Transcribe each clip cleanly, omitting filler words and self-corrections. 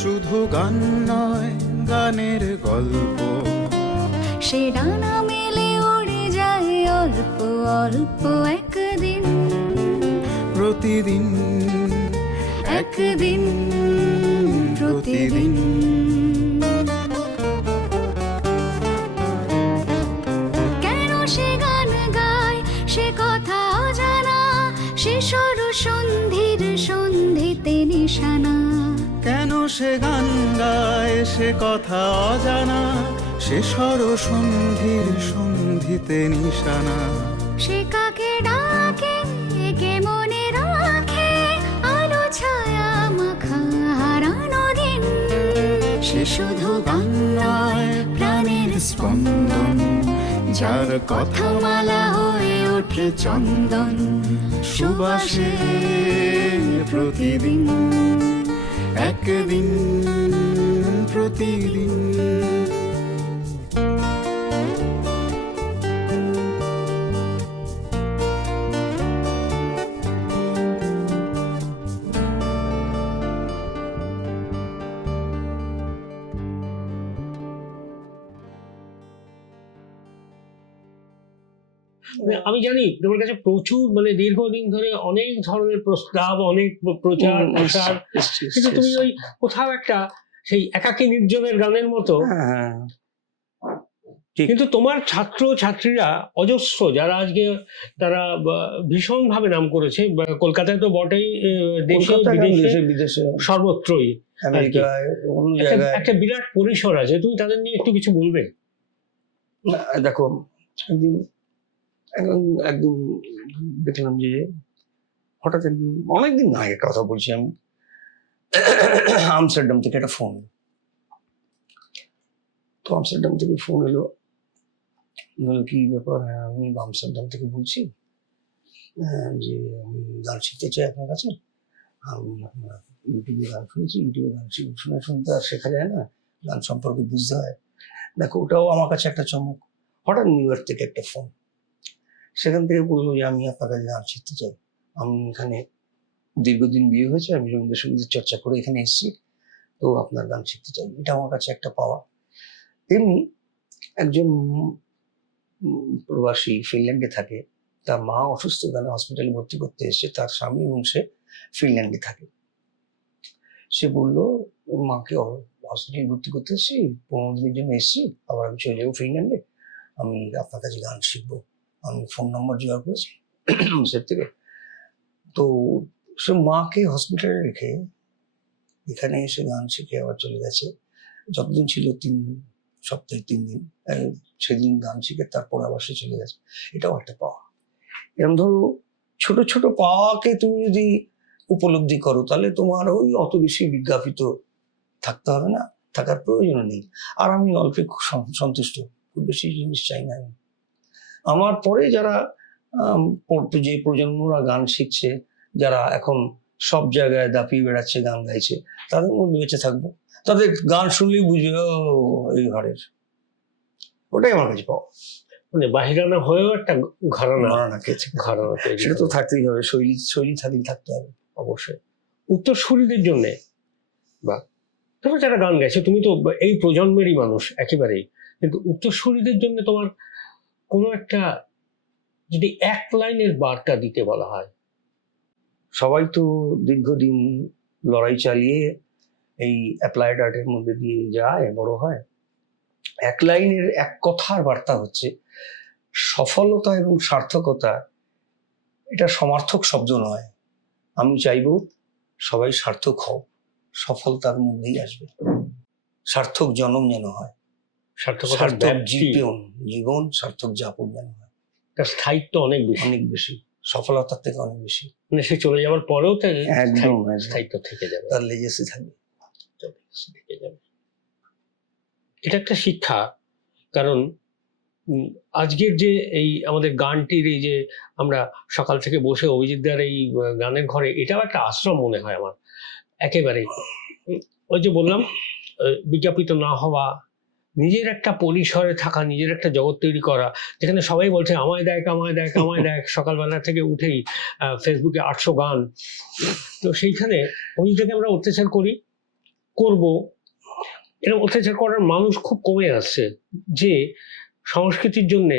শুধু গান নয়, গানের গল্প। সে ডানা মেলে উড়ে যায় অল্প অল্প একদিন, প্রতিদিন একদিন প্রতিদিন। কেন সে গান গায় সে কথা অজানা, সে স্বর সন্ধির সন্ধিতে নিশানা। কেন সে গান গায় সে কথা অজানা, সে স্বর সন্ধির সন্ধিতে নিশানা। সে কাকে ডাকে কে মনে রাখে, আলো ছায়া মাখা হারানো দিন। সে শুধু গান নয়, প্রাণের স্পন্দন, যার কথামালা হয়ে ওঠে চন্দন সুবাসে প্রতিদিন, একদিন প্রতিদিন। আমি জানি তোমার কাছে প্রচুর দীর্ঘদিন ধরে অনেক ধরনের প্রস্তাব, অনেক প্রচার প্রসার, কিন্তু তুমি ওই কোথাও একটা সেই একাকী নির্জনের গানের মতো। কিন্তু তোমার ছাত্র ছাত্রীরা অজস্র, যারা আজকে তারা ভীষণ ভাবে নাম করেছে, কলকাতায় তো বটেই, দেশে বিদেশে সর্বত্রই একটা বিরাট পরিসর আছে। তুমি তাদের নিয়ে একটু কিছু বলবে? দেখো, একদিন দেখলাম যে হঠাৎ একদিন, অনেকদিন আগে কথা বলছি আমি, আমস্টারডাম থেকে একটা ফোন। তো আমস্টারডাম থেকে ফোন এলো, কি ব্যাপার? হ্যাঁ, আমি আমস্টারডাম থেকে বলছি, যে আমি গান শিখতে চাই আপনার কাছে। আমি আপনার ইউটিউবে গান শুনেছি, ইউটিউবে গান শুনে শুনতে আর শেখা যায় না, গান সম্পর্কে বুঝতে হয়। দেখো, ওটাও আমার কাছে একটা চমক। হঠাৎ নিউ ইয়র্ক থেকে একটা ফোন, সেখান থেকে বললো যে আমি আপনার কাছে গান শিখতে চাই। আমি এখানে দীর্ঘদিন বিয়ে হয়েছে, আমি রবীন্দ্রসঙ্গীতের চর্চা করে এখানে এসেছি, তো আপনার গান শিখতে চাই। এটা আমার কাছে একটা পাওয়া। তেমনি একজন প্রবাসী ফিনল্যান্ডে থাকে, তার মা অসুস্থ, গানে হসপিটালে ভর্তি করতে এসেছে, তার স্বামী এবং সে ফিনল্যান্ডে থাকে। সে বললো, মাকে হসপিটালে ভর্তি করতে এসেছি, 15 দিনের জন্য এসেছি, আবার আমি চলে যাবো ফিনল্যান্ডে, আমি আপনার কাছে গান শিখবো। আমি ফোন নম্বর জোগাড় করেছি সে থেকে। তো সে মাকে হসপিটালে রেখে এখানে এসে গান শিখে আবার চলে গেছে। যতদিন ছিল 3 সপ্তাহে 3 দিন, সেদিন গান শিখে তারপর আবার সে চলে গেছে। এটাও একটা পাওয়া। এরকম ধরো ছোট ছোট পাওয়াকে তুমি যদি উপলব্ধি করো, তাহলে তোমার ওই অত বেশি বিজ্ঞাপিত থাকতে হবে না, থাকার প্রয়োজন নেই। আর আমি অল্পে খুব সন্তুষ্ট, খুব বেশি জিনিস চাই না। আমার পরে যারা যে প্রজন্মরা গান শিখছে, যারা এখন সব জায়গায় দাপিয়ে বেড়াচ্ছে, গান গাইছে, তাদের মধ্যে বেঁচে থাকবো। তাদের গান শুনলেই বুঝবে এই ঘরের। ওটাই আমার কাছে পাওয়া। বাহিরানা হয়েও একটা ঘরানা সেটা তো থাকতেই হবে, শৈলী থাকতে হবে অবশ্যই। উত্তরসূরিদের জন্য বা তোমার যারা গান গাইছে, তুমি তো এই প্রজন্মেরই মানুষ একেবারেই, কিন্তু উত্তরসূরিদের জন্য তোমার কোনো একটা যদি এক লাইনের বার্তা দিতে বলা হয়? সবাই তো দীর্ঘদিন লড়াই চালিয়ে এই অ্যাপ্লাইড আর্টের মধ্যে দিয়ে যায়, বড় হয়। এক লাইনের এক কথার বার্তা হচ্ছে, সফলতা এবং সার্থকতা এটা সমার্থক শব্দ নয়। আমি চাইবো সবাই সার্থক হও, সফলতার মধ্যেই আসবে। সার্থক জনম যেন হয়, সার্থক জীবন সার্থক যাপন যেন হয়। তার স্থায়িত্ব অনেক বেশি, সফলতার থেকে অনেক বেশি। সে চলে যাওয়ার পরেও একদম স্থায়িত্ব থেকে যাবে, তার লেগেসি থাকবে। এটা একটা শিক্ষা। কারণ আজকের যে এই আমাদের গানটির এই যে আমরা সকাল থেকে বসে অভিজিৎদার এই গানের ঘরে, এটাও একটা আশ্রম মনে হয় আমার একেবারেই। ওই যে বললাম, বিজ্ঞাপিত না হওয়া, নিজের একটা পরিসরে থাকা, নিজের একটা জগৎ তৈরি করা, যেখানে সবাই বলছে আমায় দেখ আমায় দেখ আমায় দেখ, সকালবেলা থেকে উঠেই ফেসবুকে 800 গান। তো সেইখানে অভিজিৎকে আমরা অত্যাচার করি, করব, এরকম অত্যাচার করার মানুষ খুব কমে আসছে, যে সংস্কৃতির জন্যে,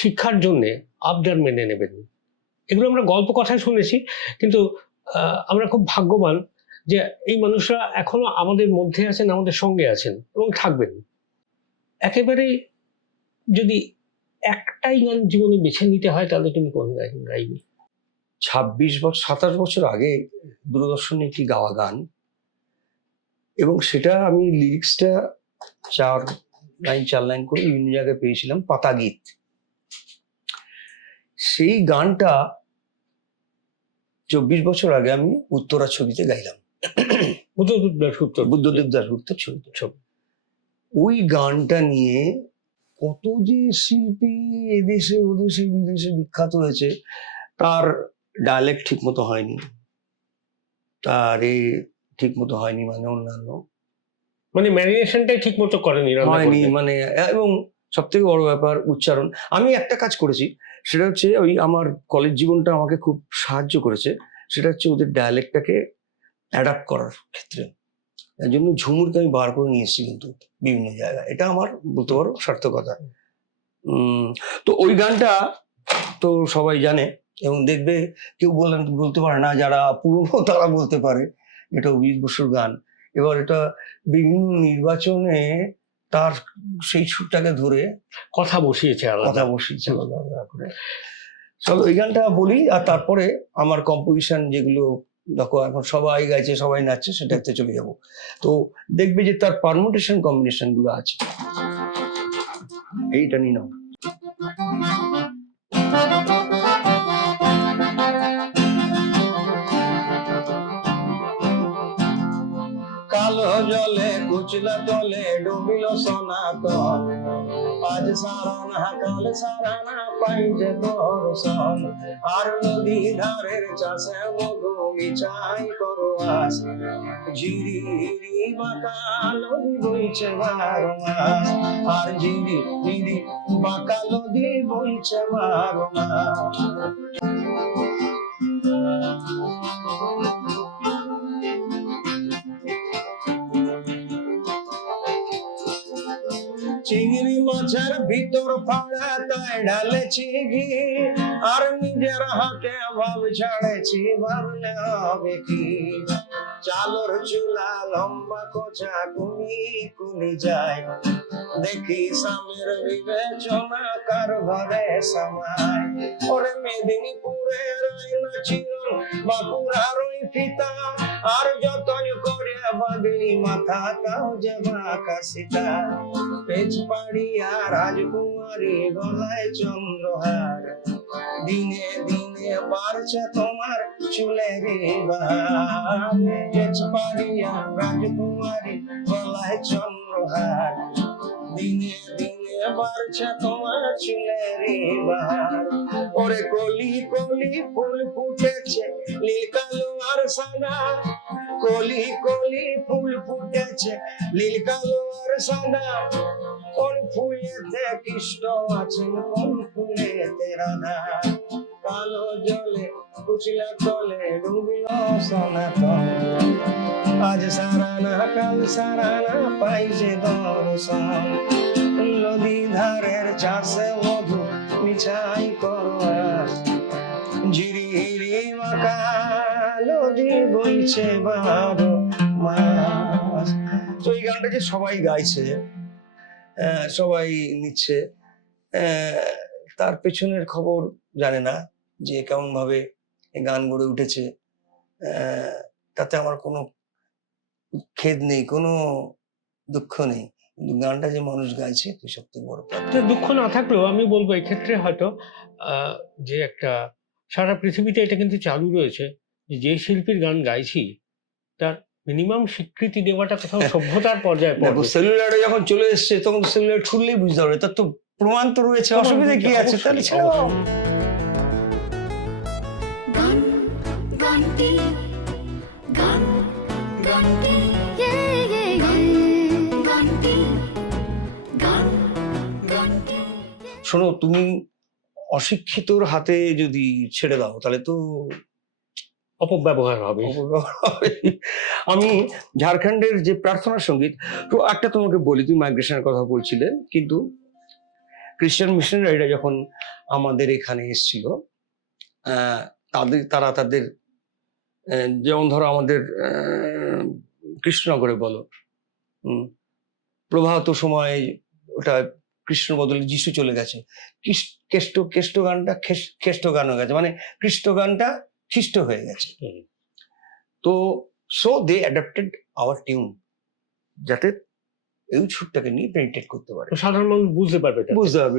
শিক্ষার জন্যে আবদার মেনে নেবেন। এগুলো আমরা গল্প কথায় শুনেছি, কিন্তু আমরা খুব ভাগ্যবান যে এই মানুষরা এখনো আমাদের মধ্যে আছেন, আমাদের সঙ্গে আছেন এবং থাকবেন। একেবারে যদি একটাই গান জীবনে বেছে নিতে হয়, তাহলে তুমি কোন গান গাইবে? 27 বছর আগে দূরদর্শনে একটি গাওয়া গান, এবং সেটা আমি লিরিক্সটা 4 লাইন করে বিভিন্ন জায়গায় পেয়েছিলাম, পাতা গীত। সেই গানটা 24 বছর আগে আমি উত্তরা ছবিতে গাইলাম, বুদ্ধদেব দাশগুপ্তর ছবি। ওই গানটা নিয়ে কত যে শিল্পী এদেশে ওদেশে বিদেশে বিখ্যাত হয়েছে। তার ডায়ালেক্ট ঠিক মতো হয়নি, তার ঠিক মতো হয়নি, মানে অন্যান্য মানে ম্যারিনেশনটাই ঠিক মতো করেনি, হয়নি মানে। এবং সব থেকে বড় ব্যাপার উচ্চারণ। আমি একটা কাজ করেছি, সেটা হচ্ছে ওই আমার কলেজ জীবনটা আমাকে খুব সাহায্য করেছে, সেটা হচ্ছে ওদের ডায়ালেক্টটাকে অ্যাডাপ্ট করার ক্ষেত্রে। তার জন্য ঝুমুরকে আমি বার করে নিয়ে এসেছি কিন্তু বিভিন্ন জায়গায়, এটা আমার বলতে পারো সার্থকতা। তো ওই গানটা তো সবাই জানে, এবং দেখবে কেউ বলতে পারে না, যারা পুরনো তারা বলতে পারে এটা অভিজিৎ বসুর গান। এবার এটা বিভিন্ন নির্বাচনে তার সেই সুরটাকে ধরে কথা বসিয়েছে আলাদা করে। চলো ওই গানটা বলি, আর তারপরে আমার কম্পোজিশন যেগুলো দেখো এখন সবাই গাইছে, সবাই নাচছে, সেটাতে চলে যাব। তো দেখবে যে তার পারমুটেশন কম্বিনেশন গুলো আছে। এইটা নিয়ে নাও। কালো জলে কুচলা তলে ডুবিল সনাতন, আজ সারানা কাল সারানা পাই যে তোর সন। আর নদী ধারের চাষে মধু মিছাই করো আস, ঝিরি হিরি বাঁকা নদী বইছে 12 মাস। আর ঝিরি হিরি বাঁকা নদী বইছে 12 মাস। চিংড়ি মাছের ভিতর ফাড়া তাই ঢালেছি ঘি, আর নিজের হাতে ভাব ছাড়েছি, ভাবলে হবে কি। চালর চুলা লম্বা কোচা কুনি কুনি যায়, দেখি স্বামীর বিবেচনা কার ঘরে সমায়। ওরে মেদিনীপুরের আয়না চিরন বাঁকুড়ার ওই ফিতা, আর যতন করে বাঁধলি মাথা তাও যে বাঁকা সীতা। পেচ পাড়িয়া রাজকুমারী গলায় চন্দ্রহার, দিনে দিনে বাড়ছে তোমার চুলের বাহার। পেচ পাড়িয়া রাজকুমারী গলায় চন্দ্রহার, দিনে দিনে বাড়ছে তোমার চুলের বাহার। ওরে কলি কলি ফুল ফুটেছে নীল কালো আর সাদা, কলি কলি ফুল ফুটেছে নীল কালো আর সাদা। কোন ফুলেতে কৃষ্ণ আছেন, কোন ফুলেতে রাধা। কালো জলে কুচলা তলে ডুবিল সনাতন, আজ সারানা কাল সারানা পাই যে দর্শন। নদী ধারের চাষে মধু মিছাই করো আস, ঝিরি হিরি বাঁকা নদী বইছে 12 মাস। তো এই গানটা যে সবাই গাইছে, সবাই নিচ্ছে, তার পেছনের খবর জানে না যে কেমন ভাবে গান গড়ে উঠেছে। তাতে আমার কোনো খেদ নেই, কোনো দুঃখ নেই, কিন্তু গানটা যে মানুষ গাইছে সব থেকে বড় কথা। দুঃখ না থাকলেও আমি বলবো এই ক্ষেত্রে হয়তো যে একটা সারা পৃথিবীতে এটা কিন্তু চালু রয়েছে, যে শিল্পীর গান গাইছি তার মিনিমাম স্বীকৃতি দেওয়াটা কোথাও সভ্যতার পর্যায়ে পড়বে। সেলুলারে যখন চলে এসছে তখন সেলুলার ছুড়লেই বুঝতে পারবে, তার তো প্রমাণ তো রয়েছে, অসুবিধা কি আছে? তাহলে ছেড়ে দাও। গান গানটি গান গানটি গানটি গান গানটি। শোনো, তুমি অশিক্ষিতর হাতে যদি ছেড়ে দাও তাহলে তো অপব্যবহার হবে। আমি ঝাড়খণ্ডের যে প্রার্থনা সঙ্গীত, তো একটা তোমাকে বলি, তুমি মাইগ্রেশনের কথা বলছিলে, কিন্তু খ্রিস্টান মিশনারিরা যখন আমাদের এখানে এসেছিল, তারা তাদের যেমন ধরো আমাদের কৃষ্ণনগরে বলো, প্রভাত সময় ওটা কৃষ্ণ বদলে যিশু চলে গেছে, কেষ্ট গানটা খ্রিস্ট গান হয়ে গেছে, মানে খ্রিস্ট গানটা খ্রিস্ট হয়ে গেছে। তো so they adapted our tune, যাতে এই সুরটাকে নিয়ে পেনিট্রেট করতে পারে, সাধারণ মানুষ বুঝতে পারবে,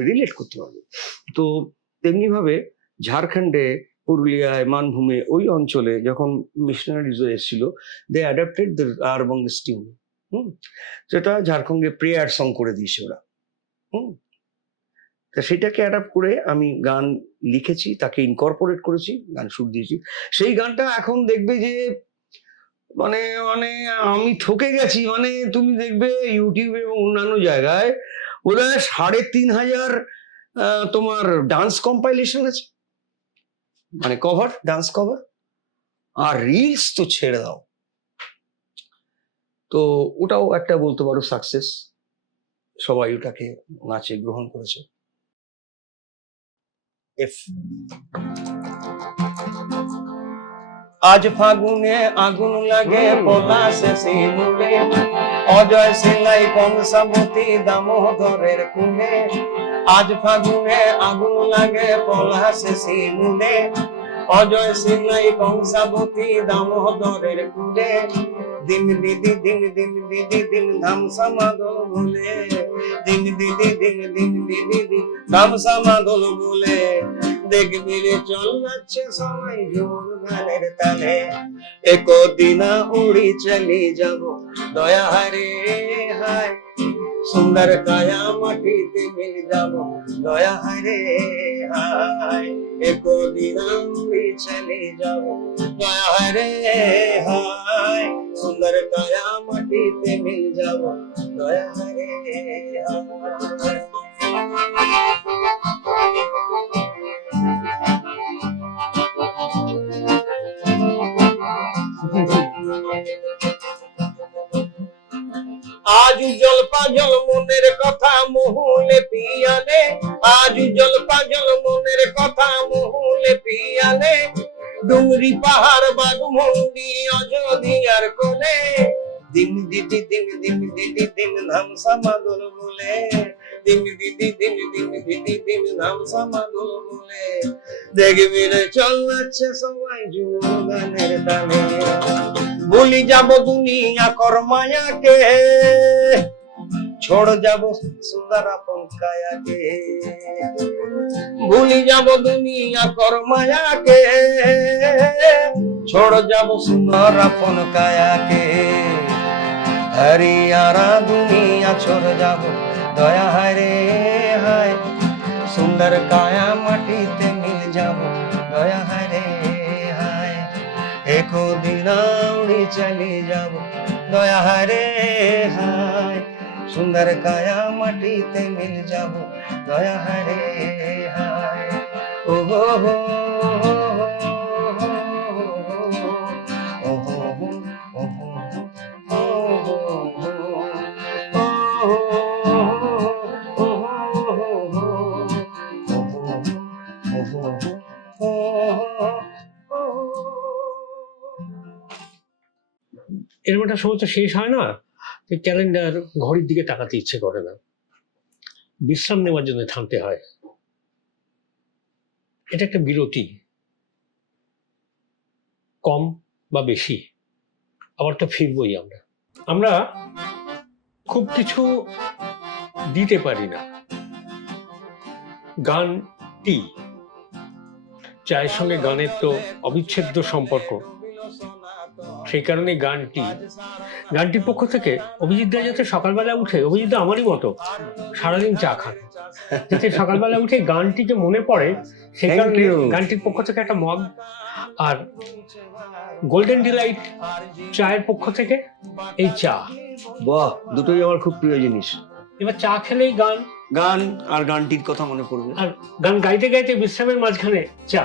রিলেট করতে পারবে। তো তেমনি ভাবে ঝাড়খণ্ডে, পুরুলিয়ায়, মানভূমে, ওই অঞ্চলে যখন মিশনারিজ এসেছিল, দে অ্যাডাপ্টেড দ্য আরবাংস টিউন, যেটা ঝাড়খণ্ডে প্রেয়ার সং করে দিয়েছে ওরা। তা সেটাকে অ্যাডাপ্ট করে আমি গান লিখেছি, তাকে ইনকর্পোরেট করেছি, গান সুর দিয়েছি। সেই গানটা এখন দেখবে যে মানে মানে আমি ঠকে গেছি, মানে তুমি দেখবে ইউটিউবে এবং অন্যান্য জায়গায় ওরা ৩,৫০০ তোমার ডান্স কম্পাইলেশন আছে, মানে কভার, ডান্স কভার, আর রিলস তো ছেড়ে দাও। তো ওটাও একটা বলতে পারো সাকসেস, সবাই ওটাকে নাচে গ্রহণ করেছে। আজ ফাগুনে আগুন লাগে পলাশে শিমুলে, অজয় সিলাই কংসাবতী দামোদরের কুলে। আজ ফাগুনে আগুন লাগে পলাশে শিমুলে, অজয় সিলাই কংসাবতী দামোদরের কুলে। দিন দিদি দিন দিন দিদি দিন ধামসা মাদল বলে, দিন দিদি দিন দিন দিদি দিন ধামসা মাদল বলে। দেখবি রে চল যাচ্ছে সবাই জোর গানের তালে, একদিনা উড়ি চলি যাব দয়া হারে হায়। সুন্দর কায়া মাটিতে মিল যাব দয়া হারে হায়, একদিনা উড়ি চলি যাব দয়া হারে হায়। সুন্দর কায়া মাটিতে মিল যাব দয়া হারে হায়। আজ জল পাজল মনের কথা মহুলে পিয়ালে, আজ জল পাজল মনের কথা মহুলে পিয়ালে। ডুংরি পাহাড় বাগমুন্ডি অযোধ্যার কোলে, দিন দিদি দিন দিন দিদি দিন ধামসা মাদল বলে, দিন দিদি দিন দিন দিদি দিন ধামসা মাদল বলে। দেখবি রে চল যাচ্ছে সবাই জুন গানের তালে, ভুলি যাব দুনিয়া কর মায়াকে, छोड़ जाबो सुंदर अपन काया के। भूली जाबो दुनिया कर माया के, छोड़ जाबो सुंदर अपन काया के। हरियारा दुनिया छोड़ जाबो दया हरे हाय, सुंदर काया माटी ते मिल जाबो दया हरे हाय। एको दिन उड़ी चली जाबो दया हरे हाय, सुंदर काया माटी ते मिल जाबो दया हरे हाय। ओ हो हो এরকম একটা সময় তো শেষ হয় না, ক্যালেন্ডার ঘড়ির দিকে তাকাতে ইচ্ছে করে না, বিশ্রাম নেওয়ার জন্য থামতে হয়। এটা একটা বিরতি, কম বা বেশি, আবার তো ফিরবই। আমরা খুব কিছু দিতে পারি না। গানটি, চায়ের সঙ্গে গানের তো অবিচ্ছেদ্য সম্পর্ক, সেই কারণে গানটির পক্ষ থেকে অভিজিৎ দা যাতে সকালবেলা উঠে, অভিজিৎ দা আমারই মতো সারাদিন চা খান, যাতে সকালবেলা উঠে গানটিকে মনে পড়ে, সেই কারণে গানটির পক্ষ থেকে একটা মগ, আর গোল্ডেন ডিলাইট চায়ের পক্ষ থেকে এই চা। বাহ, দুটোই আমার খুব প্রিয় জিনিস। এবার চা খেলেই গান আর গানটির কথা মনে পড়বে, আর গান গাইতে গাইতে বিশ্রামের মাঝখানে চা।